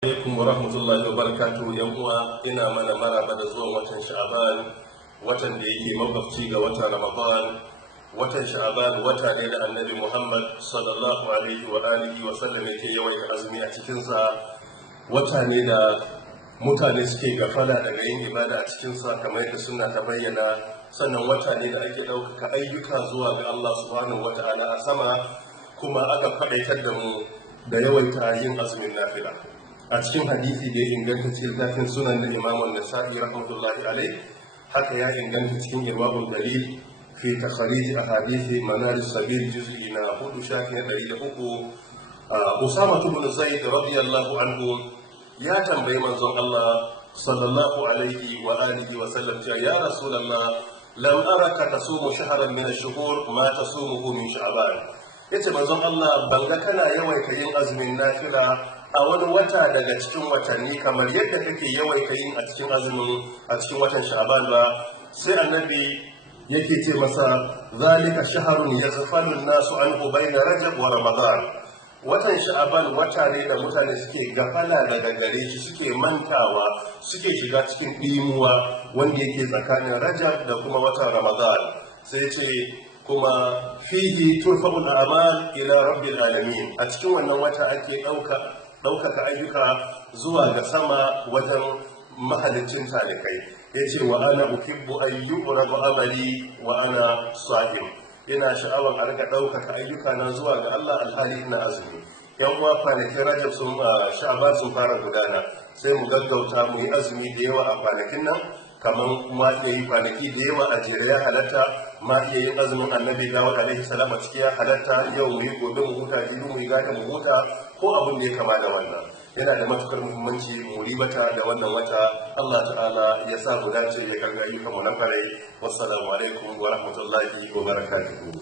alaikum wa rahmatullahi wa barakatuhu. Yan uwa, ina mana maraba da zuwan watan sha'aban, watan da yake makwabci ga watan ramadan. Watan sha'aban wata ne da annabi muhammad sallallahu alaihi wa alihi wa sallam yake yawaita azumi a cikinsa. Wata ne da mutane suke gafala daga yin ibada a cikinsa kamar yadda suna ta bayyana. Sannan wata ne da ake ɗaukaka ayyuka zuwa ga allah subhanahu wa ta'ala a sama, kuma aka faɗaitar da mu da yawaita yin azumin nafila. A cikin hadisi da ya inganta cikin zafin sunan da imamun nasa'i rahmatullahi alai, haka ya inganta cikin irwa'ul dalil fi takharij ahadisi manaris sabil juz'i na 4 shafi na 103. Usama ibn Zaid radiyallahu anhu ya tambayi manzon Allah sallallahu alaihi wa alihi wa sallam, ya rasulullah, lam araka tasumu shahran min ash-shuhur ma tasumuhu min sha'ban. Yace manzon Allah, banga kana yawaita yin azumin nafila a wani wata daga cikin watanni kamar yadda kake yawaita yin a cikin watan sha'ban ba. Sai annabi yake ce masa, zalika shahrun yazfalu an-nasu anhu bayna rajab wa ramadan. Watan sha'ban wata ne da mutane suke gafala daga gare shi, suke mantawa, suke shiga cikin ɗimuwa wanda yake tsakanin rajab da kuma watan ramadan. sai ce kuma fihi turfa'ul a'mal ila rabbil alamin. A cikin wannan wata ake ɗaukaka ayyuka zuwa ga sama wajen mahalicin talikai. Ya ce wa ana uhibbu an yu'radu amali wa ana sa'im. Ina sha'awar a rika ɗaukaka ayyuka na zuwa ga Allah alhali ina azumi. Yan uwa, kwanakin Rajab Sha'ban sun fara gudana, sai mu gaggauta mu yi azumi da yawa a kwanakin nan, kamar ma iya yi kwanaki da yawa a jere ya halatta, ma iya yin azumin annabi Dawud alaihi salam a ciki ya halatta, yau mu yi gobe mu huta, jibi mu yi gata mu huta, ko abin da ya kama da wannan. Yana da matukar muhimmanci mu ribata da wannan wata. Allah ta'ala ya sa mu dace ya karga ayyukan mu na kwarai. Wassalamu alaikum wa rahmatullahi wa barakatuhu.